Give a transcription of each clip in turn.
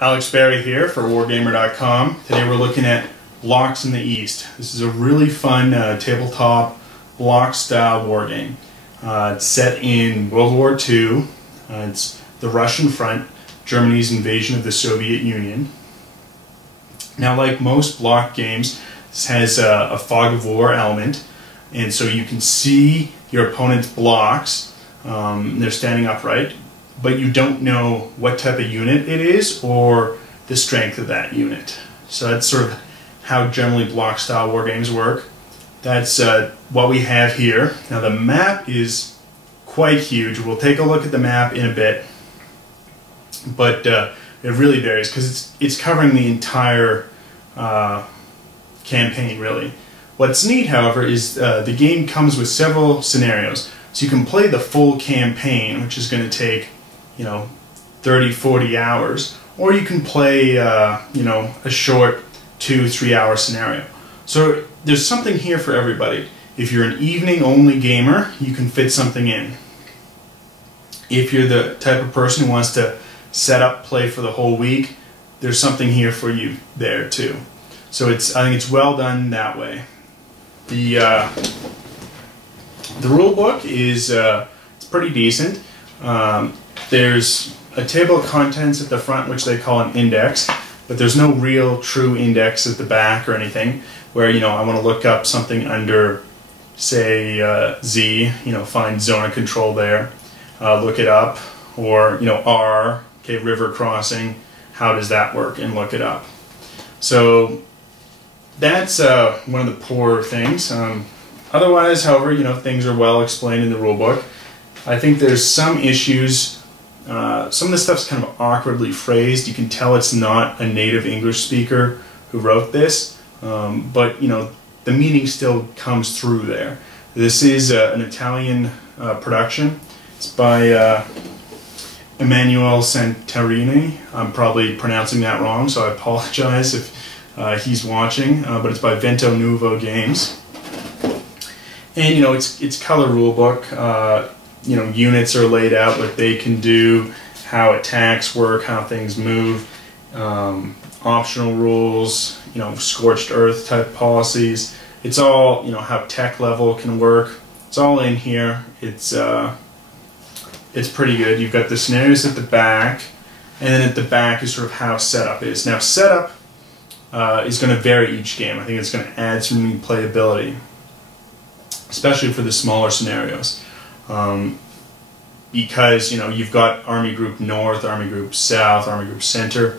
Alex Barry here for Wargamer.com. Today we're looking at Blocks in the East. This is a really fun tabletop block-style wargame. It's set in World War II. It's the Russian front, Germany's invasion of the Soviet Union. Now, like most block games, this has a fog of war element, and so you can see your opponent's blocks. They're standing upright, but you don't know what type of unit it is or the strength of that unit. So that's sort of how generally block style war games work. That's what we have here. Now the map is quite huge. We'll take a look at the map in a bit, but it really varies because it's covering the entire campaign really. What's neat, however, is the game comes with several scenarios. So you can play the full campaign, which is going to take, 30-40 hours, or you can play, a short 2-3 hour scenario. So there's something here for everybody. If you're an evening-only gamer, you can fit something in. If you're the type of person who wants to set up play for the whole week, there's something here for you there too. So I think it's well done that way. The rule book is it's pretty decent. There's a table of contents at the front, which they call an index, but there's no real true index at the back or anything. Where I want to look up something under, say, Z, find zone of control there, look it up, or R, okay, river crossing. How does that work? And look it up. So that's one of the poorer things. Otherwise, however, things are well explained in the rulebook. I think there's some issues. Some of the stuff's kind of awkwardly phrased. You can tell it's not a native English speaker who wrote this, but the meaning still comes through there. This is an Italian production. It's by Emanuele Santarini. I'm probably pronouncing that wrong, so I apologize if he's watching. But it's by Vento Nuovo Games. And it's color rulebook. Units are laid out, what they can do, how attacks work, how things move, optional rules, scorched earth type policies. It's all, how tech level can work. It's all in here. It's pretty good. You've got the scenarios at the back, and then at the back is sort of how setup is. Now setup is going to vary each game. I think it's going to add some replayability, especially for the smaller scenarios. Because you've got Army Group North, Army Group South, Army Group Center,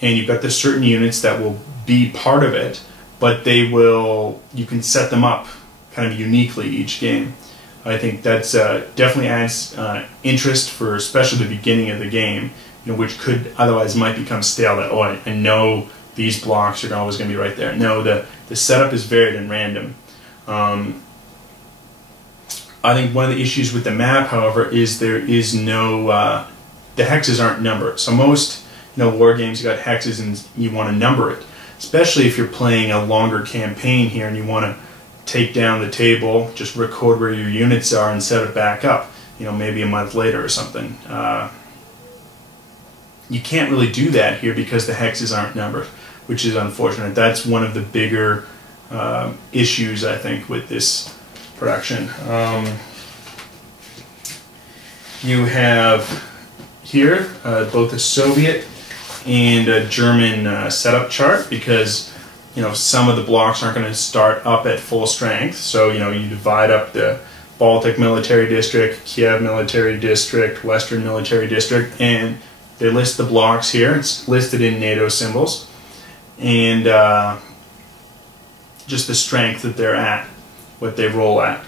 and you've got the certain units that will be part of it, but you can set them up kind of uniquely each game. I think that's definitely adds interest for especially the beginning of the game, which could otherwise might become stale. That I know these blocks are always going to be right there. No, the setup is varied and random. I think one of the issues with the map, however, is there is no, the hexes aren't numbered. So most, war games, you got hexes and you want to number it. Especially if you're playing a longer campaign here and you want to take down the table, just record where your units are and set it back up, maybe a month later or something. You can't really do that here because the hexes aren't numbered, which is unfortunate. That's one of the bigger issues, I think, with this production. You have here both a Soviet and a German setup chart, because some of the blocks aren't going to start up at full strength. So you divide up the Baltic Military District, Kiev Military District, Western Military District, and they list the blocks here. It's listed in NATO symbols, and just the strength that they're at, what they roll at.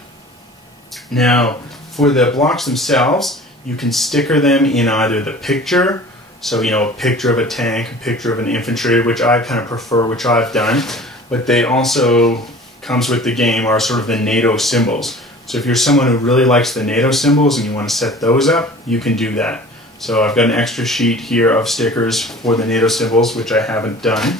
Now, for the blocks themselves, you can sticker them in either the picture, so a picture of a tank, a picture of an infantry, which I kind of prefer, which I've done, but they also comes with the game are sort of the NATO symbols. So if you're someone who really likes the NATO symbols and you want to set those up, you can do that. So I've got an extra sheet here of stickers for the NATO symbols, which I haven't done.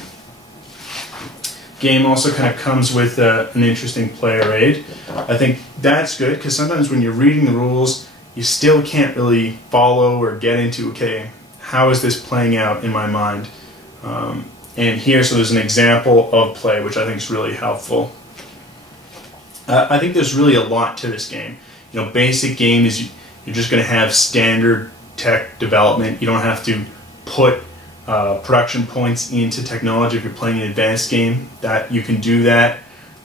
Game also kind of comes with an interesting player aid. I think that's good because sometimes when you're reading the rules, you still can't really follow or get into, okay, how is this playing out in my mind? And here, so there's an example of play, which I think is really helpful. I think there's really a lot to this game. You know, basic game is you're just going to have standard tech development. You don't have to put production points into technology if you're playing an advanced game. That you can do that.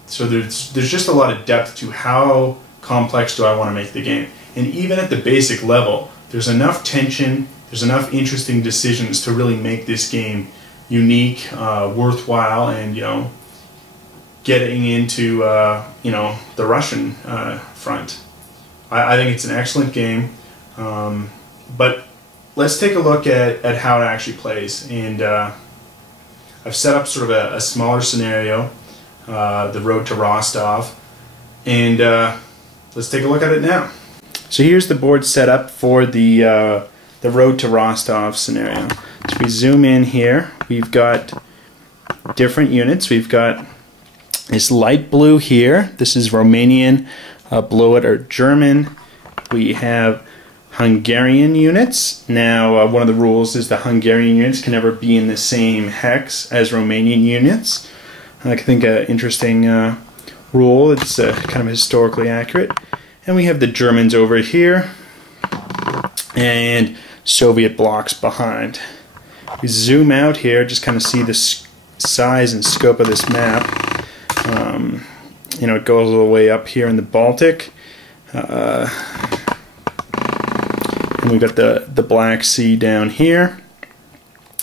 So there's just a lot of depth to how complex do I want to make the game. And even at the basic level, there's enough tension, there's enough interesting decisions to really make this game unique, worthwhile, and, you know, getting into you know, the Russian front. I think it's an excellent game, but let's take a look at how it actually plays. And I've set up sort of a smaller scenario, the road to Rostov, and let's take a look at it now. So here's the board setup for the road to Rostov scenario. So we zoom in here, we've got different units. We've got this light blue here, this is Romanian, below it are German. We have Hungarian units. Now one of the rules is the Hungarian units can never be in the same hex as Romanian units. I think an interesting rule. It's kind of historically accurate. And we have the Germans over here and Soviet blocks behind. We zoom out here, just kind of see the size and scope of this map. You know, it goes all the way up here in the Baltic. And we've got the Black Sea down here.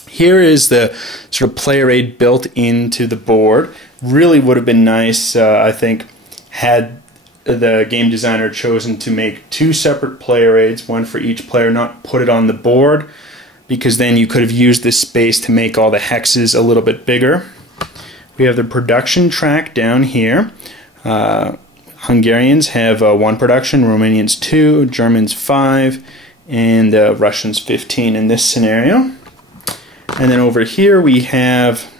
Here is the sort of player aid built into the board. Really would have been nice, I think, had the game designer chosen to make two separate player aids, one for each player, not put it on the board, because then you could have used this space to make all the hexes a little bit bigger. We have the production track down here. Hungarians have 1 production, Romanians 2, Germans 5, and Russians 15 in this scenario. And then over here we have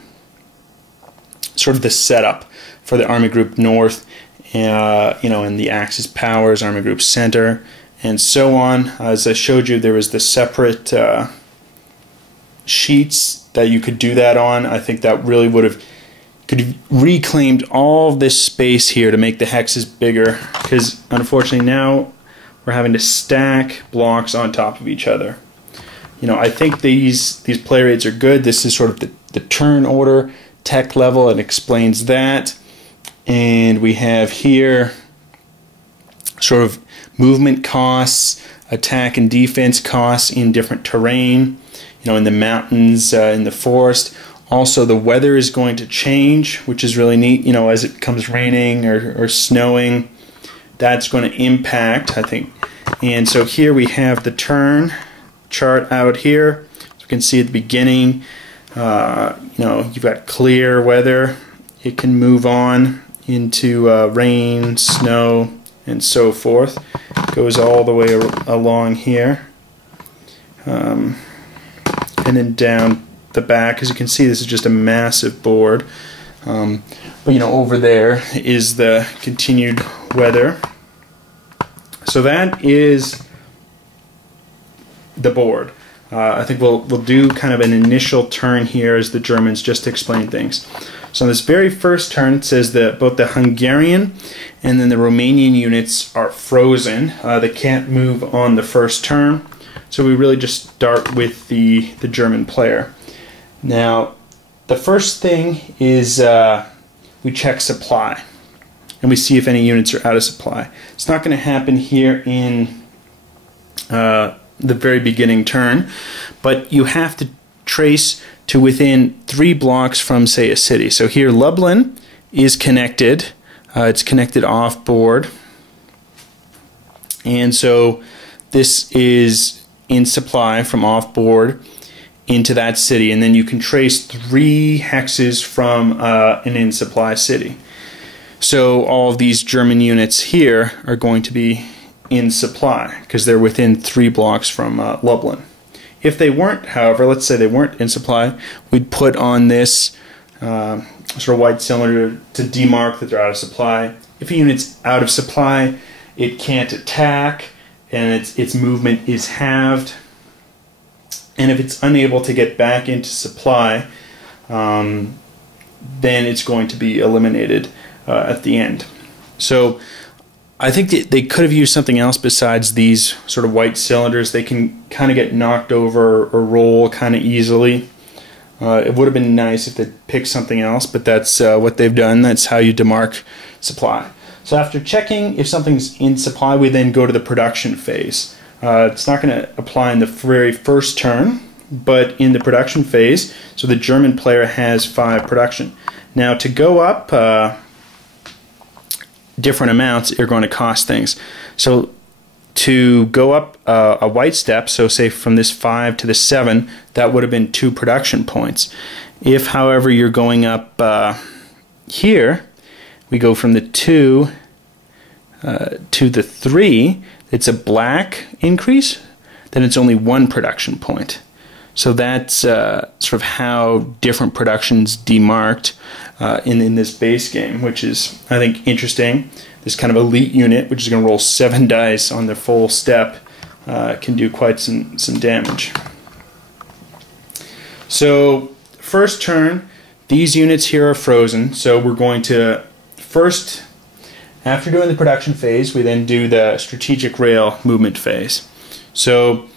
sort of the setup for the Army Group North, you know, and the Axis powers, Army Group Center, and so on. As I showed you, there was the separate sheets that you could do that on. I think that really could have reclaimed all this space here to make the hexes bigger, because unfortunately now we're having to stack blocks on top of each other. You know, I think these player aids are good. This is sort of the turn order tech level. It explains that. And we have here sort of movement costs, attack and defense costs in different terrain, you know, in the mountains, in the forest. Also, the weather is going to change, which is really neat. You know, as it becomes raining or snowing, that's going to impact, I think. And so here we have the turn chart out here. So you can see at the beginning, you know, you've got clear weather. It can move on into rain, snow, and so forth. It goes all the way along here. And then down the back, as you can see, this is just a massive board. But you know, over there is the continued weather. So that is the board. I think we'll do kind of an initial turn here as the Germans, just to explain things. So on this very first turn, it says that both the Hungarian and then the Romanian units are frozen. They can't move on the first turn. So we really just start with the German player. Now, the first thing is we check supply, and we see if any units are out of supply. It's not going to happen here in the very beginning turn, but you have to trace to within 3 blocks from, say, a city. So here Lublin is connected. It's connected off board, and so this is in supply from off board into that city, and then you can trace 3 hexes from an in supply city. So all of these German units here are going to be in supply because they're within 3 blocks from Lublin. If they weren't, however, let's say they weren't in supply, we'd put on this sort of white cylinder to demark that they're out of supply. If a unit's out of supply, it can't attack, and its movement is halved. And if it's unable to get back into supply, then it's going to be eliminated at the end. So I think that they could have used something else besides these sort of white cylinders. They can kind of get knocked over or roll kind of easily. It would have been nice if they picked something else, but that's what they've done. That's how you demark supply. So after checking if something's in supply, we then go to the production phase. It's not going to apply in the very first turn, but in the production phase, so the German player has 5 production. Now to go up different amounts are going to cost things. So to go up a white step, so say from this 5 to the 7, that would have been 2 production points. If, however, you're going up here, we go from the 2 to the 3, it's a black increase, then it's only 1 production point. So that's sort of how different productions demarked in this base game, which is, I think, interesting. This kind of elite unit, which is going to roll 7 dice on their full step, can do quite some damage. So first turn, these units here are frozen, so we're going to first, after doing the production phase, we then do the strategic rail movement phase. So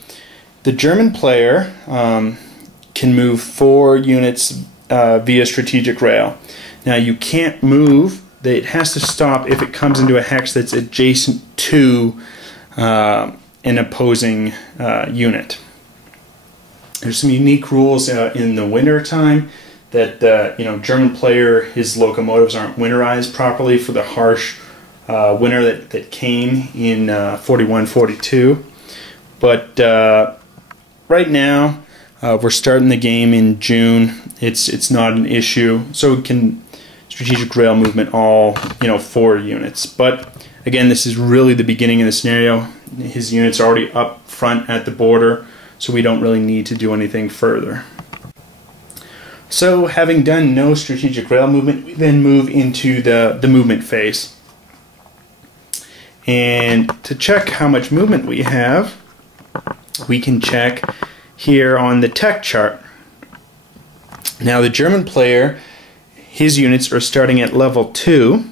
the German player can move 4 units via strategic rail. Now you can't move, it has to stop if it comes into a hex that's adjacent to an opposing unit. There's some unique rules in the winter time that German player, his locomotives aren't winterized properly for the harsh winter that came in 41-42. But right now, we're starting the game in June. It's not an issue, so we can strategic rail movement all 4 units. But again, this is really the beginning of the scenario. His units are already up front at the border, so we don't really need to do anything further. So having done no strategic rail movement, we then move into the movement phase. And to check how much movement we have, we can check here on the tech chart. Now the German player, his units are starting at level 2.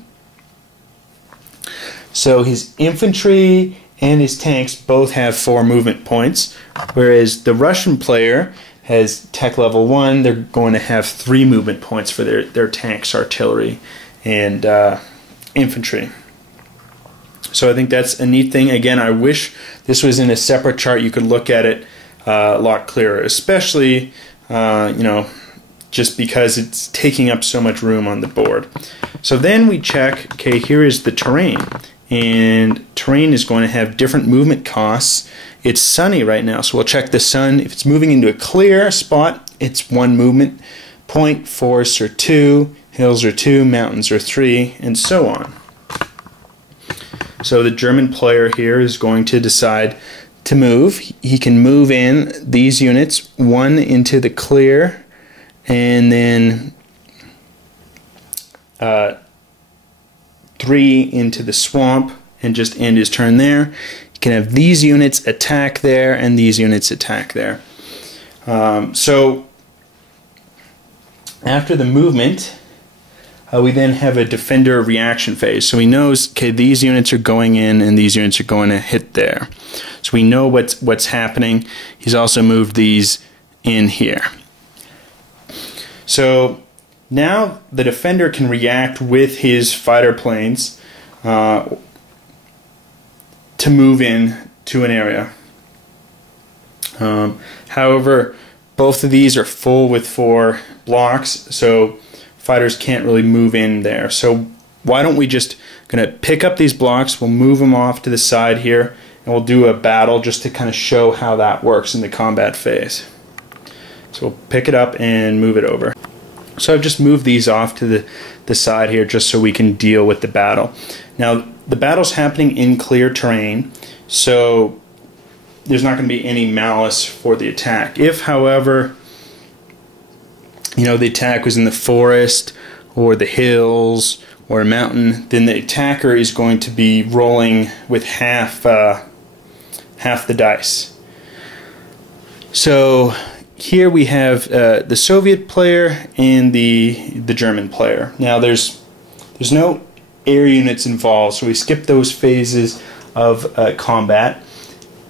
So his infantry and his tanks both have 4 movement points, whereas the Russian player has tech level 1. They're going to have 3 movement points for their tanks, artillery, and infantry. So I think that's a neat thing. Again, I wish this was in a separate chart. You could look at it a lot clearer, especially just because it's taking up so much room on the board. So then we check, okay, here is the terrain. And terrain is going to have different movement costs. It's sunny right now, so we'll check the sun. If it's moving into a clear spot, it's 1 movement point, forests are 2, hills are 2, mountains are 3, and so on. So the German player here is going to decide to move. He can move in these units, 1 into the clear, and then 3 into the swamp, and just end his turn there. You can have these units attack there, and these units attack there. So after the movement, we then have a defender reaction phase. So he knows, okay, these units are going in and these units are going to hit there. So we know what's happening. He's also moved these in here. So now the defender can react with his fighter planes to move in to an area. However, both of these are full with 4 blocks, so fighters can't really move in there. So why don't we just gonna pick up these blocks, we'll move them off to the side here, and we'll do a battle just to kind of show how that works in the combat phase. So we'll pick it up and move it over. So I've just moved these off to the side here just so we can deal with the battle. Now the battle's happening in clear terrain, so there's not going to be any malice for the attack. If, however, the attack was in the forest or the hills or a mountain, then the attacker is going to be rolling with half the dice. So here we have the Soviet player and the German player. Now there's no air units involved, so we skip those phases of combat.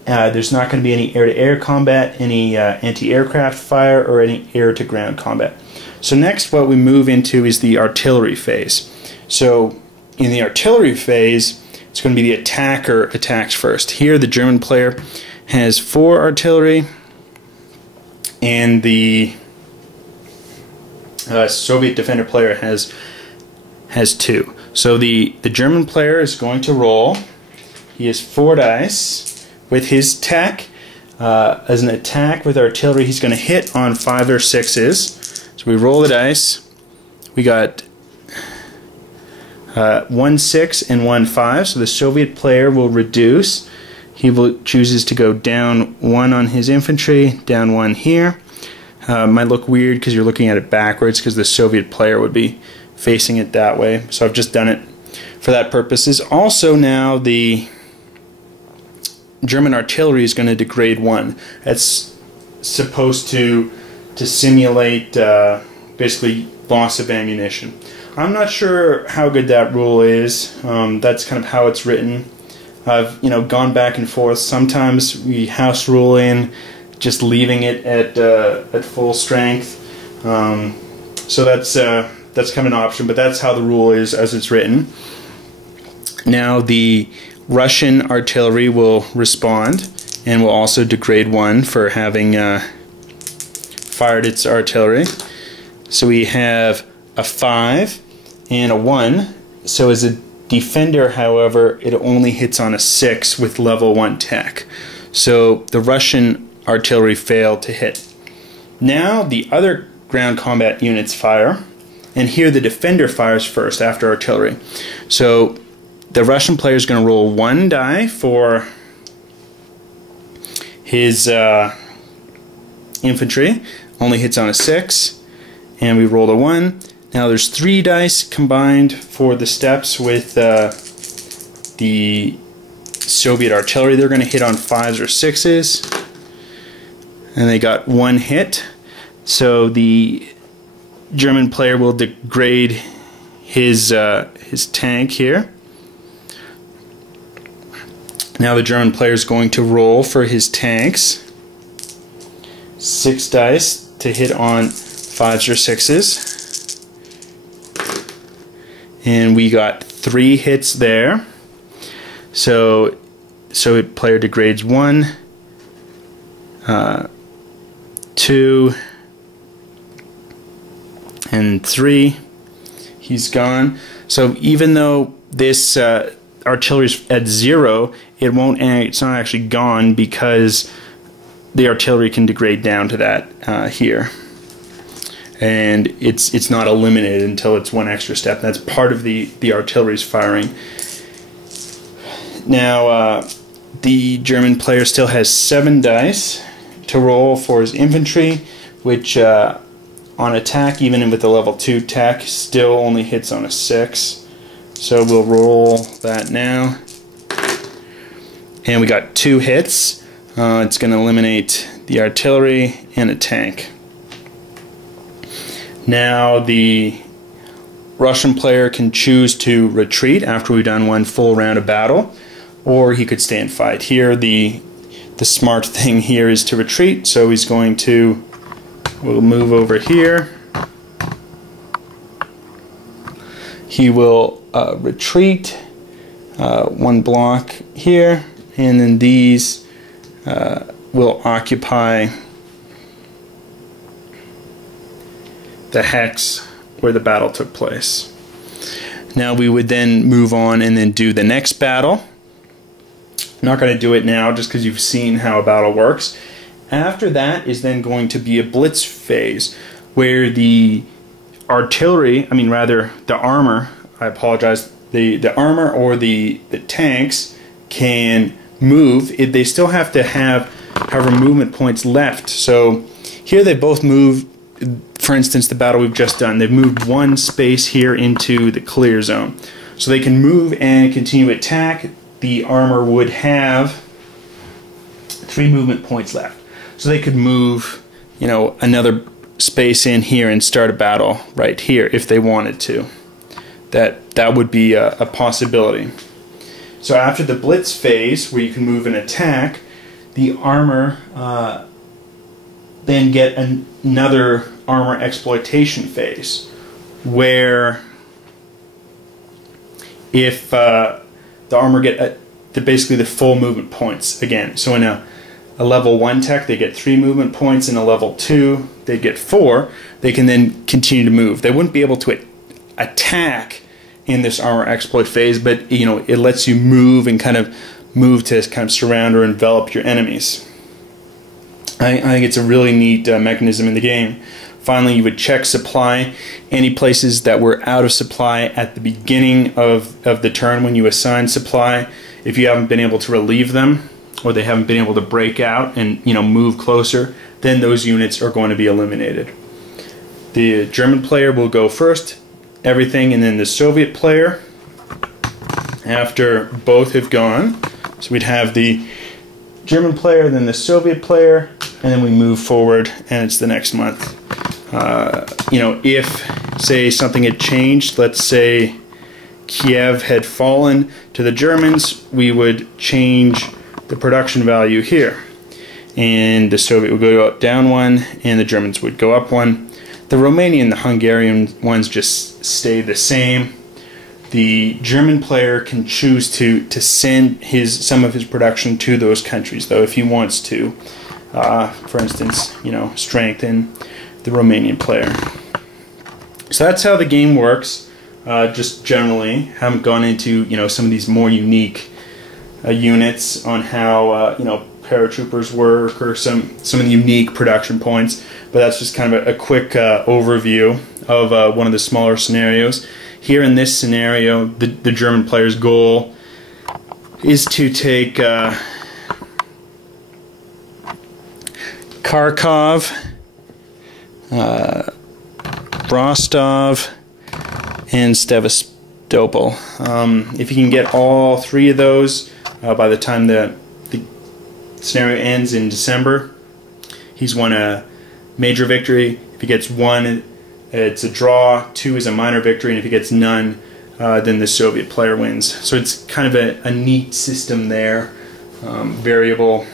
There's not going to be any air-to-air combat, any anti-aircraft fire, or any air-to-ground combat. So next what we move into is the artillery phase. So in the artillery phase, it's going to be the attacker attacks first. Here the German player has 4 artillery, and the Soviet defender player has 2. So the German player is going to roll. He has 4 dice. With his tech, as an attack with artillery, he's going to hit on 5 or 6s. So we roll the dice. We got 1 6 and 1 5. So the Soviet player will reduce. He chooses to go down 1 on his infantry, down 1 here. Might look weird because you're looking at it backwards, because the Soviet player would be facing it that way. So I've just done it for that purposes. Also now the German artillery is going to degrade 1. That's supposed to simulate basically loss of ammunition. I'm not sure how good that rule is. That's kind of how it's written. I've gone back and forth. Sometimes we house rule in just leaving it at full strength. So that's kind of an option, but that's how the rule is as it's written. Now the Russian artillery will respond and will also degrade 1 for having fired its artillery. So we have a 5 and a 1. So as a defender, however, it only hits on a 6 with level 1 tech. So the Russian artillery failed to hit. Now the other ground combat units fire, and here the defender fires first after artillery. So the Russian player is going to roll 1 die for his infantry. Only hits on a 6, and we rolled a 1. Now there's 3 dice combined for the steps with the Soviet artillery. They're going to hit on 5s or 6s, and they got 1 hit. So the German player will degrade his tank here. Now the German player is going to roll for his tanks. 6 dice to hit on 5s or 6s. And we got 3 hits there. So Soviet player degrades 1, 2, and 3. He's gone. So even though this artillery is at 0, it's not actually gone, because the artillery can degrade down to that here, and it's not eliminated until it's 1 extra step. That's part of the artillery's firing. Now the German player still has 7 dice to roll for his infantry, which on attack, even with the level 2 tech, still only hits on a 6. So we'll roll that now. And we got 2 hits. It's going to eliminate the artillery and a tank. Now the Russian player can choose to retreat after we've done 1 full round of battle, or he could stay and fight. Here the smart thing here is to retreat, so he's going to, we'll move over here. He will retreat 1 block here, and then these will occupy the hex where the battle took place. Now we would then move on and then do the next battle. I'm not going to do it now just because you've seen how a battle works. After that is then going to be a blitz phase, where the artillery, the armor, I apologize, the armor or the tanks can move. They still have to have however movement points left. So here they both move. For instance, the battle we've just done, they've moved 1 space here into the clear zone. So they can move and continue to attack. The armor would have 3 movement points left. So they could move, you know, another space in here and start a battle right here if they wanted to. That would be a possibility. So after the blitz phase, where you can move and attack, the armor then get another armor exploitation phase, where if the armor get basically the full movement points again. So in a level 1 tech, they get 3 movement points. In a level 2, they get 4. They can then continue to move. They wouldn't be able to attack in this armor exploit phase, but you know, it lets you move and kind of surround or envelop your enemies. I think it's a really neat mechanism in the game. Finally, you would check supply. Any places that were out of supply at the beginning of the turn when you assign supply, if you haven't been able to relieve them, or they haven't been able to break out and, you know, move closer, then those units are going to be eliminated. The German player will go first, everything, and then the Soviet player after both have gone. So we'd have the German player, then the Soviet player, and then we move forward, and it's the next month. You know, if, say, something had changed, let's say Kiev had fallen to the Germans, we would change the production value here. And the Soviet would go up down 1, and the Germans would go up 1. The Romanian and the Hungarian ones just stay the same. The German player can choose to send some of his production to those countries, though, if he wants to. For instance, you know, strengthen the Romanian player. So that's how the game works, just generally. Haven't gone into, you know, some of these more unique units on how you know, paratroopers work, or some of the unique production points, but that's just kind of a quick overview of one of the smaller scenarios. Here in this scenario, the German player's goal is to take Kharkov, Rostov, and Sevastopol. If you can get all 3 of those by the time the scenario ends in December, he's won a major victory. If he gets 1, it's a draw. 2 is a minor victory, and if he gets none, then the Soviet player wins. So it's kind of a neat system there, variable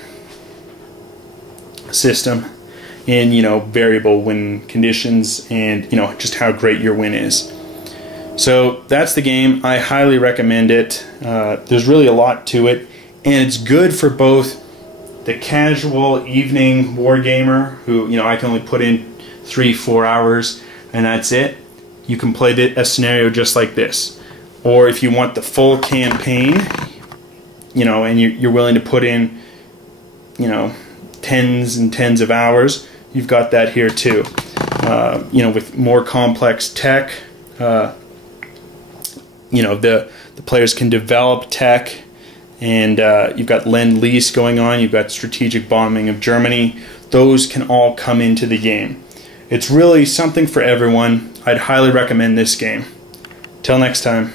system, in, you know, variable win conditions, and, you know, just how great your win is. So that's the game. I highly recommend it. There's really a lot to it, and it's good for both the casual evening wargamer who, you know, I can only put in 3-4 hours and that's it. You can play a scenario just like this. Or if you want the full campaign, you know, and you're willing to put in, you know, tens and tens of hours, you've got that here too. You know, with more complex tech, you know, the players can develop tech, and you've got Lend-Lease going on, you've got strategic bombing of Germany. Those can all come into the game. It's really something for everyone. I'd highly recommend this game. Till next time.